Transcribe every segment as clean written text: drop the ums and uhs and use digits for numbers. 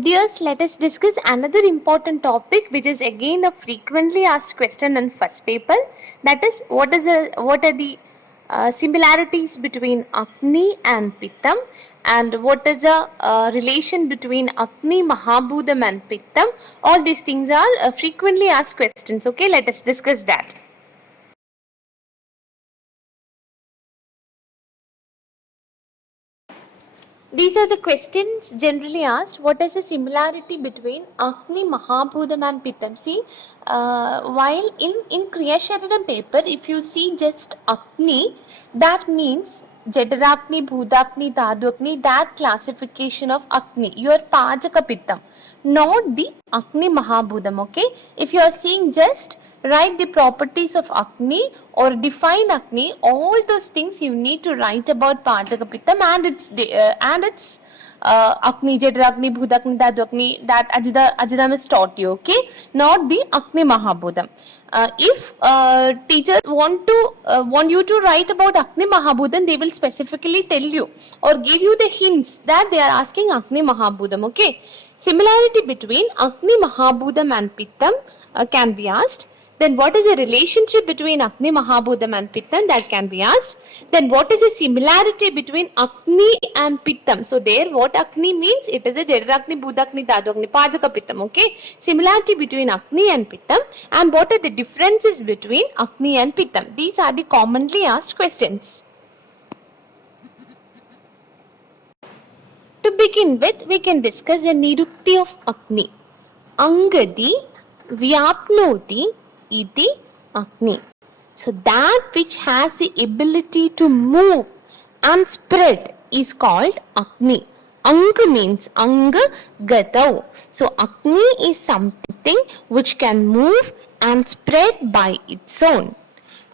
Dears, let us discuss another important topic, which is again a frequently asked question in first paper. That is, what are the similarities between Agni and Pittam, and what is the relation between Agni, Mahabhudam and Pittam? All these things are frequently asked questions. Okay, let us discuss that. These are the questions generally asked. What is the similarity between Agni, Mahabhudam and Pittam? See, while in Kriya Shararam paper, if you see just Agni, that means Jadarakni, Bhudakni, Dhadukni, that classification of Agni, your Pajaka Pittam, not the Agni Mahabhudam, okay? If you are seeing just write the properties of Agni or define Agni, all those things you need to write about Pajaka Pittam and its Agni, Jadrakni, Bhudakni, Dhadukni, that Ajidam is taught you, okay? Not the Agni Mahabhudam. If teachers want you to write about Agni Mahabhudam, they will specifically tell you or give you the hints that they are asking Agni Mahabhudam, okay? Similarity between Agni Mahabhudam and Pittam can be asked. Then what is the relationship between Agni, Mahabhudam and Pittam? That can be asked. Then what is the similarity between Agni and Pittam? So there what Agni means, it is a Jadarakni, Bhudakni, Dhadukni, Pajaka Pittam, okay? Similarity between Agni and Pittam, and what are the differences between Agni and Pittam? These are the commonly asked questions. To begin with, we can discuss the Nirukti of Agni. Angadi Vyapnoti Iti Agni. So that which has the ability to move and spread is called Agni. Anga means Anga Gatau. So Agni is something which can move and spread by its own.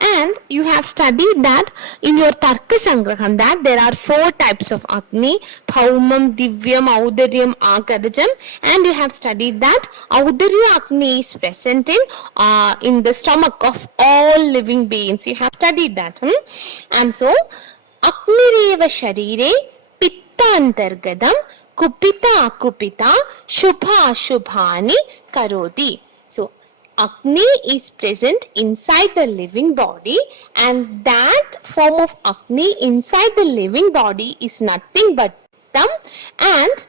And you have studied that in your Tarka Sangraham that there are 4 types of Agni: Bhaumam, Divyam, Audaryam, Akarajam. And you have studied that Audarya Agni is present in the stomach of all living beings. You have studied that. And so, Agnireva Sharire Pitta Antargadam Kupita Akupita Shubha Shubhani Karoti. So, Agni is present inside the living body, and that form of Agni inside the living body is nothing but Pittam, and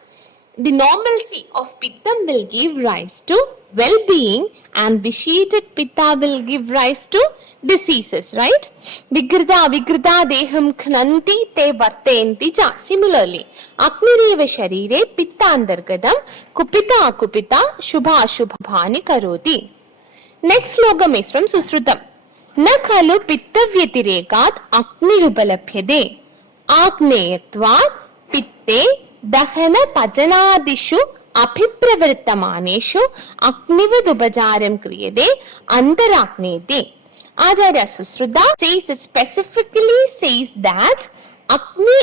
the normalcy of Pittam will give rise to well-being, and vitiated Pitta will give rise to diseases, right? Vigrida deham knanti te vartenti cha. Similarly, Agnireva Sharire Pitta Andargadam Kupita Akupita Shubha Shubhani Karoti. Next slogam is from Susrutam. Na khalu pitta vyatirekat Agnirupalabhyade. Agneyatvat pitte dahana pajanadishu abhipravrittamaneshu Agnivadupajaram kriyade antaragneti. Acharya Susruta says, it specifically says that Agni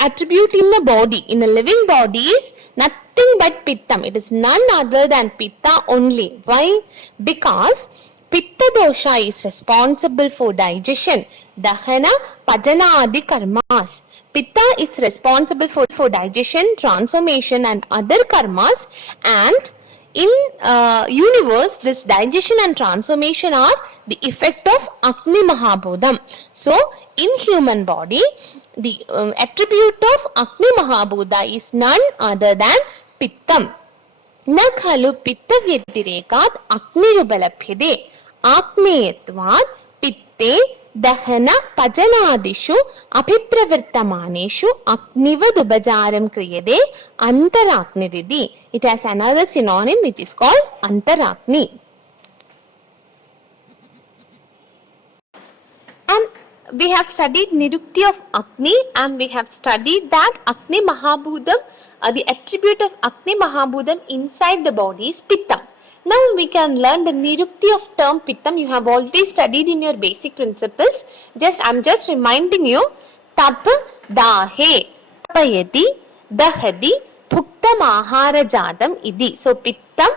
attribute in the body, in a living body, is nothing but Pittam. It is none other than Pitta only. Why? Because Pitta dosha is responsible for digestion, Dahana, Pajana adi karmas. Pitta is responsible for digestion, transformation and other karmas, and in universe, this digestion and transformation are the effect of Agni Mahabhudam. So, in human body, the attribute of Agni Mahabhuda is none other than Pittam. Na khalu pitta vyatirekat Agnirupalabhyade. Agneyatvat pitte dahana pajanadishu abhipravrittamaneshu Agnivadupajaram kriyade antaragniridi. It has another synonym which is called antaragni. And we have studied Nirukti of Agni, and we have studied that Agni Mahabhudam, the attribute of Agni Mahabhudam inside the body is Pittam. Now we can learn the Nirukti of term Pittam. You have already studied in your basic principles. I am just reminding you. Tap dahe tapayati dahadi bhuktam ahara jadam idi. So Pittam,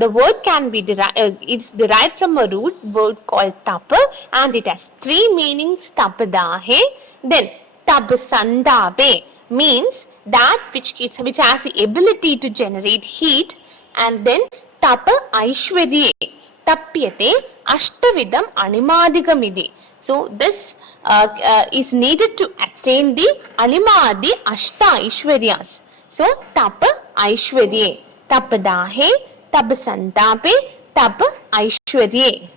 the word can be it's derived from a root word called tapa, and it has 3 meanings. Tap dahe, then tab sandabe means that which has the ability to generate heat. And then tapa aishwarye, tapyate ashtavidam animadigamidi. So this is needed to attain the animadi ashta aishwaryas. So tapa aishwarye, tapadahe, tapasantape, tapa aishwarye.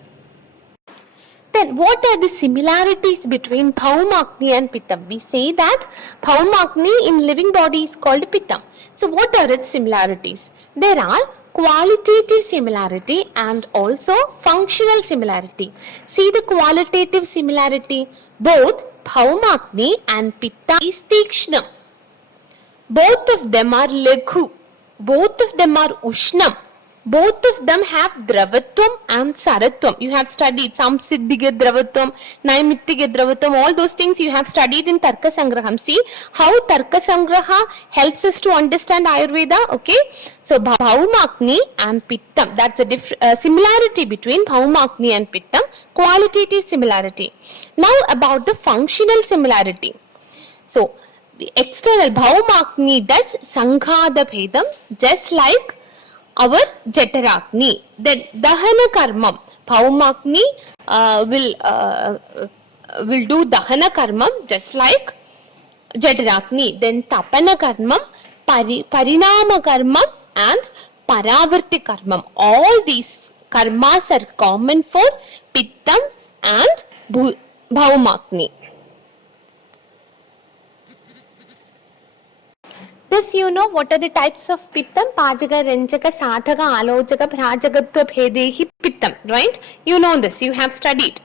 Then what are the similarities between Bhaumagni and Pittam? We say that Bhaumagni in living body is called Pittam. So what are its similarities? There are qualitative similarity and also functional similarity. See the qualitative similarity. Both Bhaumagni and Pitta is Tikshna. Both of them are Laghu. Both of them are Ushnam. Both of them have Dravatvam and Saratvam. You have studied Samsiddhiga Dravatvam, Naimittiga Dravatvam, all those things you have studied in Tarka Sangraham. See how Tarka Sangraha helps us to understand Ayurveda. Okay, so Bhaumagni and Pittam, that's a similarity between Bhaumagni and Pittam, qualitative similarity. Now about the functional similarity. So the external Bhaumagni does Sanghada Bhedam just like our Jatarakni. Then Dahana Karmam, Bhaumagni will do Dahana Karmam just like Jatarakni. Then Tapana Karmam, Parinama Karmam and Paravarti Karmam. All these karmas are common for Pittam and Bhaumagni. Thus, you know what are the types of Pittam? Pajaka, Renjaka, Sathaka, Alochaka, Prajagatva, Bhedehi, Pittam, right? You know this, you have studied.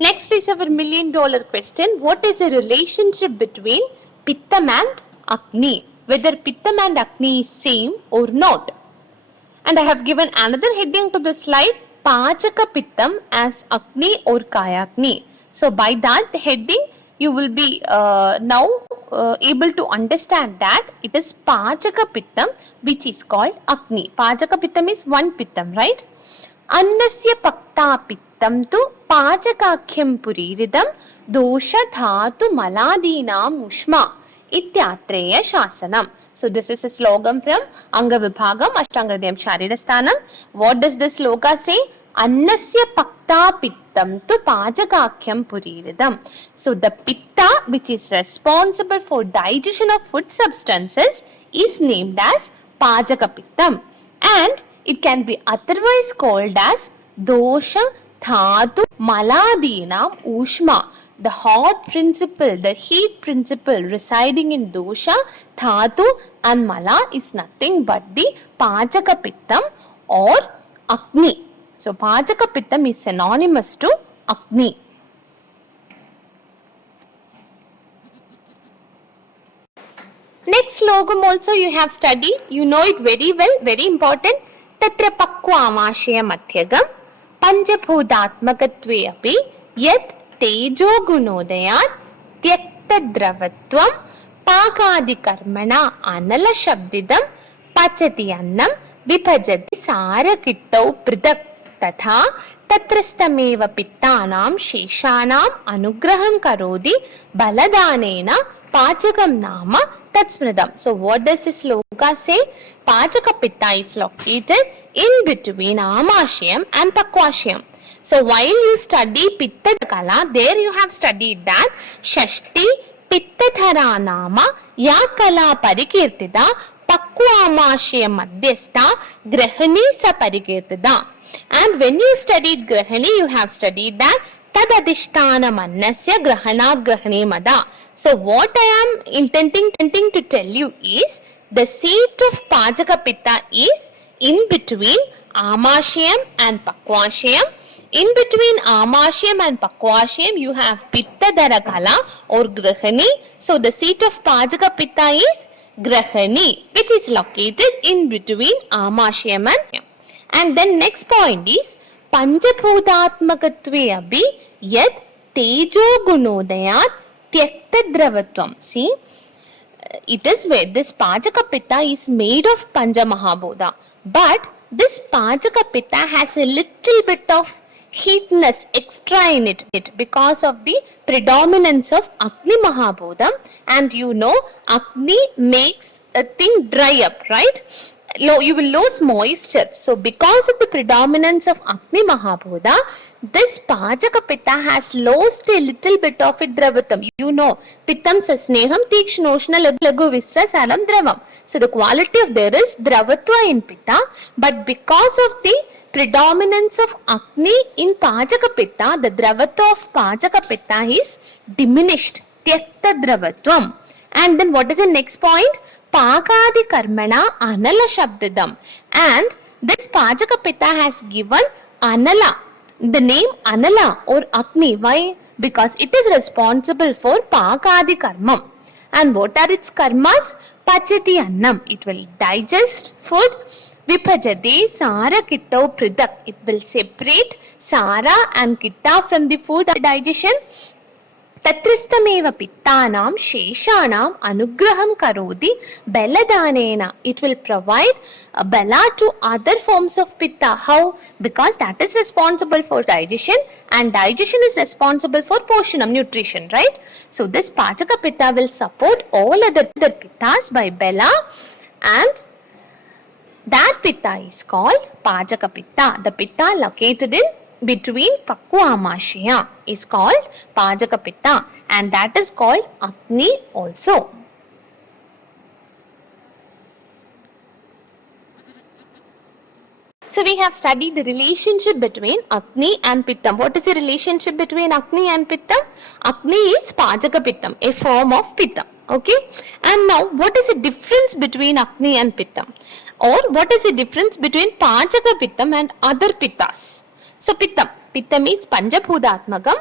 Next is our $1 million question. What is the relationship between Pittam and Agni? Whether Pittam and Agni is same or not. And I have given another heading to the slide, Pajaka Pittam as Agni or Kayagni. So by that heading, you will be now able to understand that it is Pajaka Pittam which is called Agni. Pajaka Pittam is one Pittam, right? Annasya Pakta Pittam tu Pajakakyam Puriridam Dosha Dhatu Maladinam Ushma Ityatreya Shasanam. So this is a slogan from Anga Vibhagam Ashtangradhyam Sharirasthanam. What does this sloka say? Annasya Pakta Pittam tu Pajakakyam Puriridam. So the Pitta which is responsible for digestion of food substances is named as Pajaka Pittam, and it can be otherwise called as Dosha Dhatu Maladinam Ushma. The hot principle, the heat principle residing in Dosha, Dhatu and Mala is nothing but the Pajaka Pittam or Agni. So Pajaka Pittam is synonymous to Agni. Next logam also you have studied, you know it very well, very important. Tatra Pakwa Amashaya Madhyagam Panjabhudatmakatve api Yat Tejo Gunodayat Tyakta Dravatvam Pakadi Karmana Anala Shabdidam Pachati Annam Vipajati Sara Kittau Pridak Tatha Tatrastameva Pittanam Sheshanam Anugraham Karodi Baladanena Pachakam Nama Tatsmridam. So what does this sloka say? Pachaka Pitta is located in between Amashayam and Pakwashayam. So while you study Pitta Kala, there you have studied that Shashti Pittathara Nama Ya Kala Parikirtida Pakwa Madhyastha Grahani Sa Parikirtida. And when you studied Grahani, you have studied that Tadadishtana Mannasya Grahanat Grahane Mada. So what I am intending to tell you is the seat of Pajaka Pitta is in between Amashayam and Pakwashayam. In between Amashayam and Pakwashayam, you have Pitta Dharakala or Grahani. So the seat of Pajaka Pitta is Grahani, which is located in between Amashayam and then next point is Panjabhudatmakatve abhi Yat Tejo Gunodayat Tyakta Dravatvam. See, it is where this Pajaka Pitta is made of Pancha Mahabodha, but this Pajaka Pitta has a little bit of heatness extra in it because of the predominance of Agni Mahabodham. And you know, Agni makes a thing dry up, right? You will lose moisture. So because of the predominance of Agni Mahabodha, this Pachaka Pitta has lost a little bit of its Dravatam. You know, Pittam Sasneham Tikshnoshna Lagu Visra Salam Dravam. So the quality of there is Dravatva in Pitta, but because of the predominance of Agni in Pachaka Pitta, the Dravatva of Pachaka Pitta is diminished. Tyakta Dravatvam. And then what is the next point? Pakadi Karmana Anala Shabdadam. And this Pachaka Pitta has given Anala, the name Anala or Agni. Why? Because it is responsible for Pakadi Karmam. And what are its karmas? Pachati Annam. It will digest food. Vipajade Sara Kitta Pridak. It will separate Sara and Kitta from the food digestion. Tatristameva Pittanam Sheshanam Anugraham Karodi Beladanena. It will provide a bela to other forms of Pitta. How? Because that is responsible for digestion, and digestion is responsible for Poshanam, nutrition, right? So this Pachaka Pitta will support all other Pittas by bela, and that Pitta is called Pachaka Pitta. The Pitta located in between Pakwa Amashya is called Pachaka Pitta, and that is called Agni also. So we have studied the relationship between Agni and Pittam. What is the relationship between Agni and Pittam? Agni is Pachaka Pittam, a form of Pittam. Okay. And now what is the difference between Agni and Pittam? Or what is the difference between Pachaka Pittam and other Pittas? So Pittam is Panjabhudatmakam,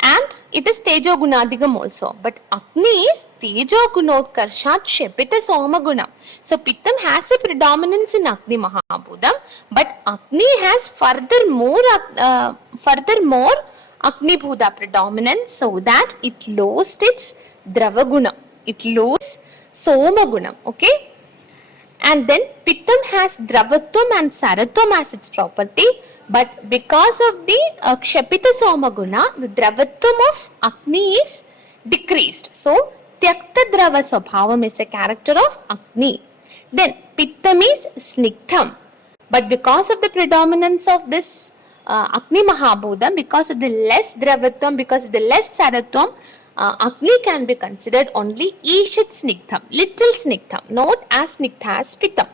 and it is Tejo Gunadigam also. But Agni is Tejo Gunotkarshat Shepita Somagunam. So Pittam has a predominance in Agni Mahabodham, but Agni has furthermore Agni Bhuda predominance, so that it lost its Dravagunam. It lost Somagunam. Okay. And then Pittam has Dravatvam and Saratvam as its property, but because of the Kshapita Somaguna, the Dravatvam of Agni is decreased. So Tyakta Drava Swabhavam is a character of Agni. Then Pittam is Snigdham, but because of the predominance of this Agni Mahabodham, because of the less Dravatvam, because of the less Saratvam, Agni can be considered only Ishat Snigdham, little Snigdham, not as Snigdha as Pittam.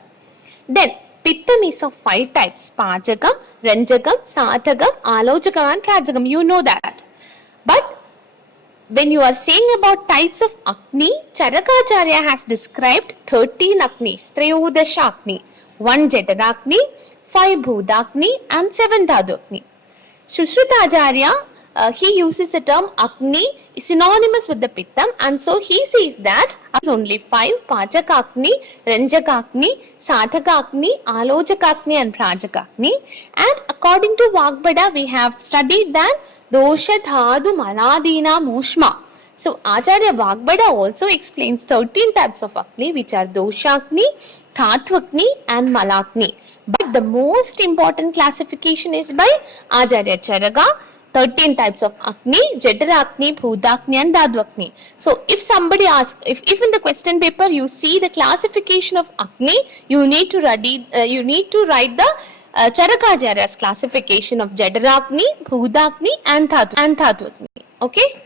Then Pittam is of 5 types: Pachakam, Ranjakam, Sathakam, Alochakam and Rajagam. You know that. But when you are saying about types of Agni, Charakacharya has described 13 Agnis, Trayodasha Agni, 1 Jataragni, 5 Bhudagni and 7 Dhadugni. Sushrutacharya, he uses the term Agni synonymous with the Pittam, and so he says that as only 5: Pachakakni, Ranjakakni, Sathakakni, Alochakakni and Prajakakni. And according to Vagbada, we have studied that Dosha Dhadu Maladina Mushma. So Acharya Vagbada also explains 13 types of Agni, which are Doshakni, Dhatvakni and Malakni. But the most important classification is by Acharya Charaka. 13 types of Agni: Jataragni, Bhudagni and Dhadvakni. So if somebody asks, if in the question paper you see the classification of Agni, you need to write the Charakacharya's classification of Jataragni, Bhudagni and Dhadvakni. Okay.